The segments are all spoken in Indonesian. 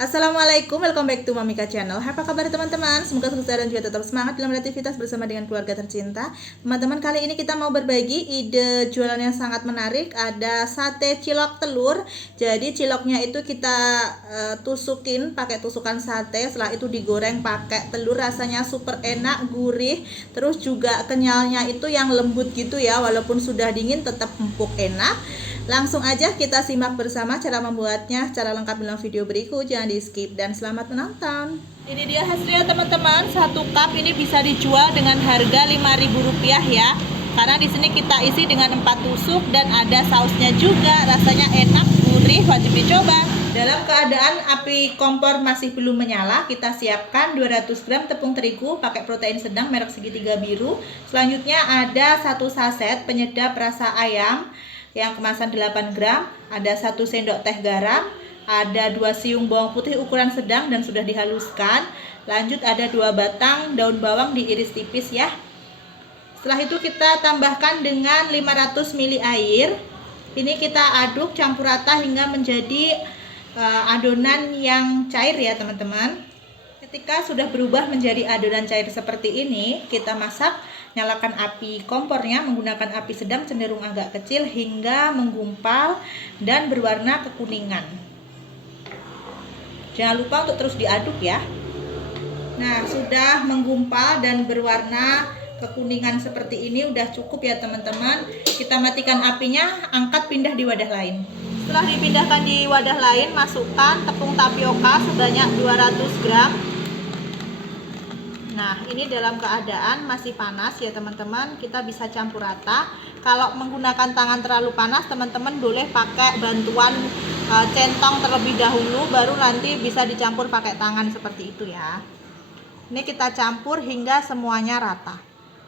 Assalamualaikum, welcome back to Mamika Channel. Apa kabar teman-teman? Semoga sukses dan juga tetap semangat dalam beraktivitas bersama dengan keluarga tercinta. Teman-teman, kali ini kita mau berbagi ide jualan yang sangat menarik. Ada sate cilok telur. Jadi ciloknya itu kita tusukin pakai tusukan sate. Setelah itu digoreng pakai telur, rasanya super enak, gurih. Terus juga kenyalnya itu yang lembut gitu ya. Walaupun sudah dingin tetap empuk, enak. Langsung aja kita simak bersama cara membuatnya secara lengkap dalam video berikut. Jangan di skip dan selamat menonton. Ini dia hasilnya teman-teman. 1 cup ini bisa dijual dengan harga Rp5.000 ya. Karena di sini kita isi dengan 4 tusuk dan ada sausnya juga. Rasanya enak, gurih, wajib dicoba. Dalam keadaan api kompor masih belum menyala, kita siapkan 200 gram tepung terigu pakai protein sedang merek segitiga biru. Selanjutnya ada 1 saset penyedap rasa ayam yang kemasan 8 gram, ada 1 sendok teh garam, ada 2 siung bawang putih ukuran sedang dan sudah dihaluskan. Lanjut ada 2 batang daun bawang diiris tipis ya. Setelah itu kita tambahkan dengan 500 ml air. Ini kita aduk campur rata hingga menjadi adonan yang cair ya teman-teman. Ketika sudah berubah menjadi adonan cair seperti ini, kita masak. Nyalakan api kompornya menggunakan api sedang cenderung agak kecil hingga menggumpal dan berwarna kekuningan. Jangan lupa untuk terus diaduk ya. Nah, sudah menggumpal dan berwarna kekuningan seperti ini udah cukup ya teman-teman. Kita matikan apinya, angkat pindah di wadah lain. Setelah dipindahkan di wadah lain, masukkan tepung tapioka sebanyak 200 gram. Nah, ini dalam keadaan masih panas ya teman-teman, kita bisa campur rata. Kalau menggunakan tangan terlalu panas, teman-teman boleh pakai bantuan centong terlebih dahulu, baru nanti bisa dicampur pakai tangan seperti itu ya. Ini kita campur hingga semuanya rata.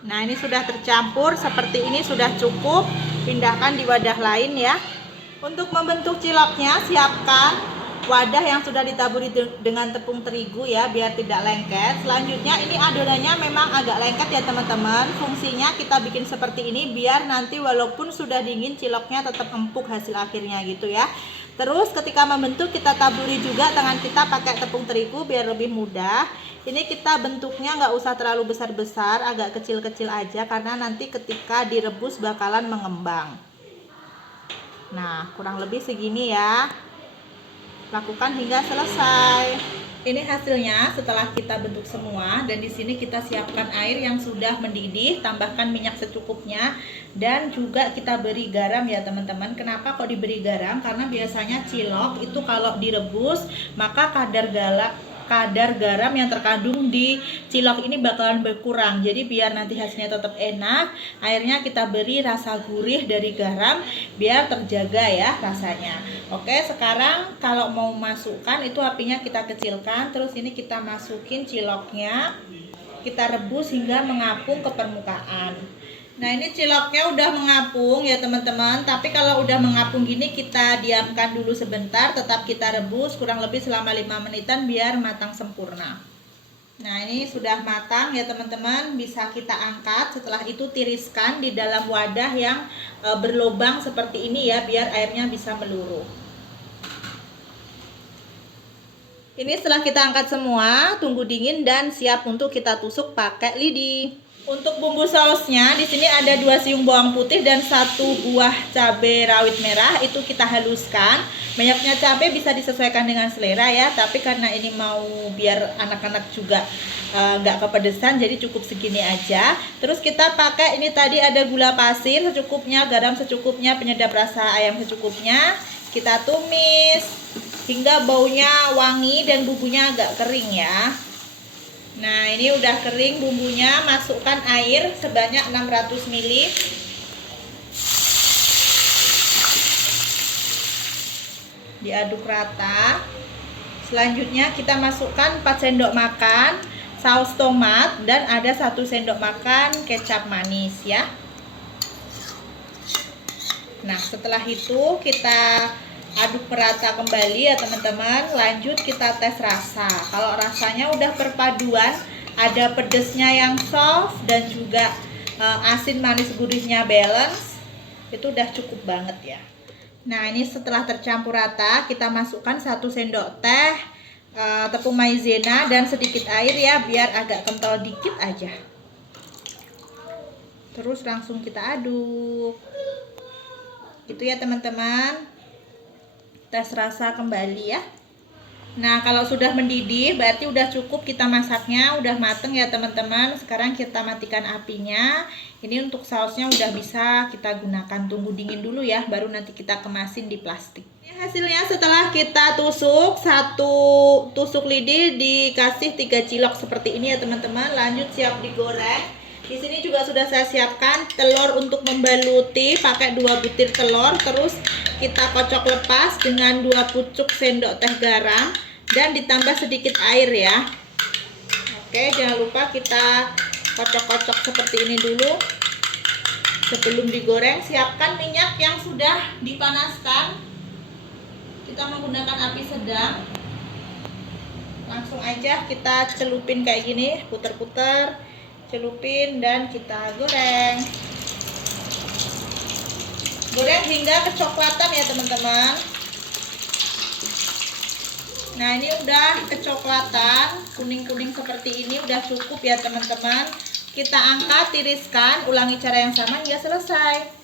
Nah, ini sudah tercampur seperti ini, sudah cukup. Pindahkan di wadah lain ya. Untuk membentuk ciloknya, siapkan wadah yang sudah ditaburi dengan tepung terigu ya, biar tidak lengket. Selanjutnya ini adonannya memang agak lengket ya teman-teman. Fungsinya kita bikin seperti ini biar nanti walaupun sudah dingin ciloknya tetap empuk hasil akhirnya gitu ya. Terus ketika membentuk kita taburi juga tangan kita pakai tepung terigu biar lebih mudah. Ini kita bentuknya nggak usah terlalu besar-besar, agak kecil-kecil aja karena nanti ketika direbus bakalan mengembang. Nah, kurang lebih segini ya. Lakukan hingga selesai. Ini hasilnya setelah kita bentuk semua, dan di sini kita siapkan air yang sudah mendidih, tambahkan minyak secukupnya dan juga kita beri garam ya teman-teman. Kenapa kok diberi garam? Karena biasanya cilok itu kalau direbus maka kadar garam yang terkandung di cilok ini bakalan berkurang. Jadi biar nanti hasilnya tetap enak, airnya kita beri rasa gurih dari garam biar terjaga ya rasanya. Oke, sekarang kalau mau masukkan itu apinya kita kecilkan. Terus ini kita masukin ciloknya, kita rebus hingga mengapung ke permukaan. Nah, ini ciloknya udah mengapung ya teman-teman. Tapi kalau udah mengapung gini kita diamkan dulu sebentar. Tetap kita rebus kurang lebih selama 5 menitan biar matang sempurna. Nah, ini sudah matang ya teman-teman. Bisa kita angkat. Setelah itu tiriskan di dalam wadah yang berlubang seperti ini ya, biar airnya bisa meluruh. Ini setelah kita angkat semua, tunggu dingin dan siap untuk kita tusuk pakai lidi. Untuk bumbu sausnya di sini ada 2 siung bawang putih dan 1 buah cabai rawit merah, itu kita haluskan. Banyaknya cabai bisa disesuaikan dengan selera ya, tapi karena ini mau biar anak-anak juga nggak kepedesan, jadi cukup segini aja. Terus kita pakai ini tadi ada gula pasir secukupnya, garam secukupnya, penyedap rasa ayam secukupnya. Kita tumis hingga baunya wangi dan bumbunya agak kering ya. Nah, ini udah kering bumbunya, masukkan air sebanyak 600 ml. Diaduk rata. Selanjutnya kita masukkan 4 sendok makan saus tomat dan ada 1 sendok makan kecap manis ya. Nah, setelah itu kita aduk merata kembali ya teman-teman. Lanjut kita tes rasa. Kalau rasanya udah perpaduan, ada pedesnya yang soft dan juga asin manis gurihnya balance, itu udah cukup banget ya. Nah, ini setelah tercampur rata kita masukkan 1 sendok teh tepung maizena dan sedikit air ya, biar agak kental dikit aja. Terus langsung kita aduk. Itu ya teman-teman. Tes rasa kembali ya. Nah, kalau sudah mendidih berarti udah cukup kita masaknya, udah mateng ya teman-teman. Sekarang kita matikan apinya. Ini untuk sausnya udah bisa kita gunakan. Tunggu dingin dulu ya, baru nanti kita kemasin di plastik. Ini hasilnya setelah kita tusuk, 1 tusuk lidi dikasih 3 cilok seperti ini ya teman-teman. Lanjut siap digoreng. Di sini juga sudah saya siapkan telur untuk membaluti, pakai 2 butir telur, terus kita kocok lepas dengan 2 pucuk sendok teh garam dan ditambah sedikit air ya. Oke, jangan lupa kita kocok-kocok seperti ini dulu. Sebelum digoreng, siapkan minyak yang sudah dipanaskan. Kita menggunakan api sedang. Langsung aja kita celupin kayak gini, puter-puter. Celupin dan kita goreng hingga kecoklatan ya teman-teman. Nah, ini udah kecoklatan, kuning-kuning seperti ini, udah cukup ya teman-teman. Kita angkat, tiriskan, ulangi cara yang sama hingga selesai.